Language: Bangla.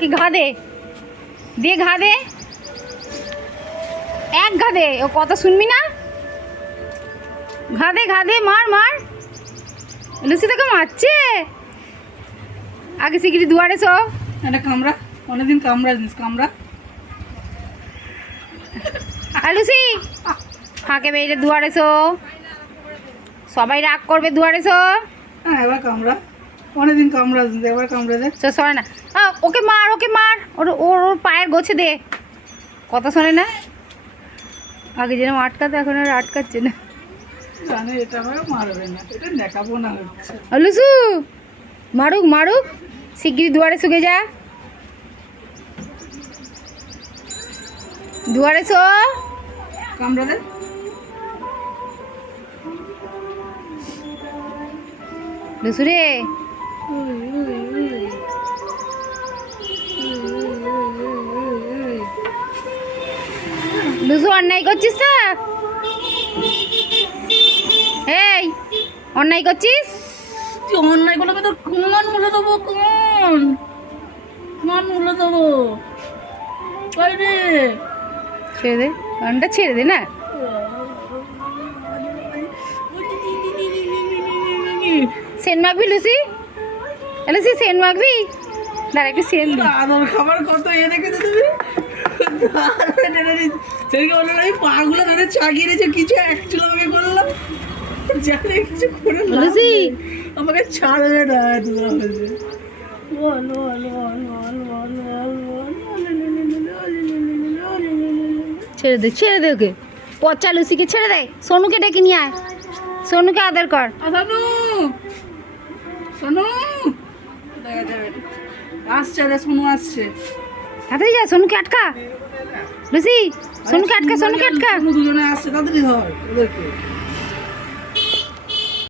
ওকে ঘা দে, দিয়ে ঘা দে, এক ঘা দে। ও কথা শুনবি না? ঘা দে, ঘা দে, মার মার। লুসি তোকে মারছে। আগে শিগগিরি দুয়ারে শো। এটা কামড়া, অনেকদিন কামড়া জিনিস, কামড়া। আর লুসি ফাঁকে বেরিয়ে দুয়ারে শো। সবাই রাগ করবে, দুয়ারে শো। হ্যাঁ এবার কামড়া, অনেকদিন কামড়া জিনিস, এবার কামড়ে দে। সরে না, ওকে মার, ওকে মার। ওর ওর ওর পায়ের গোছে দে। কথা শোনে না। আগে যেরকম আটকাতে এখন আর আটকাচ্ছে না। জানে এটা আমাকে মারবে না, এটা দেখাবো না হচ্ছে। লুসু মারুক মারুক, শিগগিরি দুয়ারে শুকে যা। দুয়ারে শো। কামড়া দে। লুসু রে, লুসু অন্যায় করছিস না? এই অন্যায় করছিস? তুই অন্যায় করলে তোর কান মুলে দেবো, কান মুলে দেবো। রে ছেড়ে দে, কানটা ছেড়ে দে না। সেন্ট মাখবি লুসি? লুসি সেন্ট মাখবি? দাঁড়া একটু সেন্ট দে। আদর খাবার কত এ রেখেছে তুমি। সেদিকে বললাম আমি পাগুলো ধরে চাগিয়ে রেখে কিছু অ্যাকচুয়ালি আমাকে করলাম, জানে কিছু করে না। লুসি আমাকে ছাড়বে না। ছেড়ে দে, ছেড়ে দে ওকে। পচা লুসিকে ছেড়ে দে। সোনুকে ডেকে নিয়ে আয়, সোনুকে আদর কর। শোনো শোনো, দেখা যাবে আসছে রে, শোনো আসছে। তাড়াতাড়ি যা, সোনুকে আটকা। লুসি সোনুকে আটকা, সোনুকে আটকা। দুজনে আসছে, তাড়াতাড়ি ধর ওদেরকে।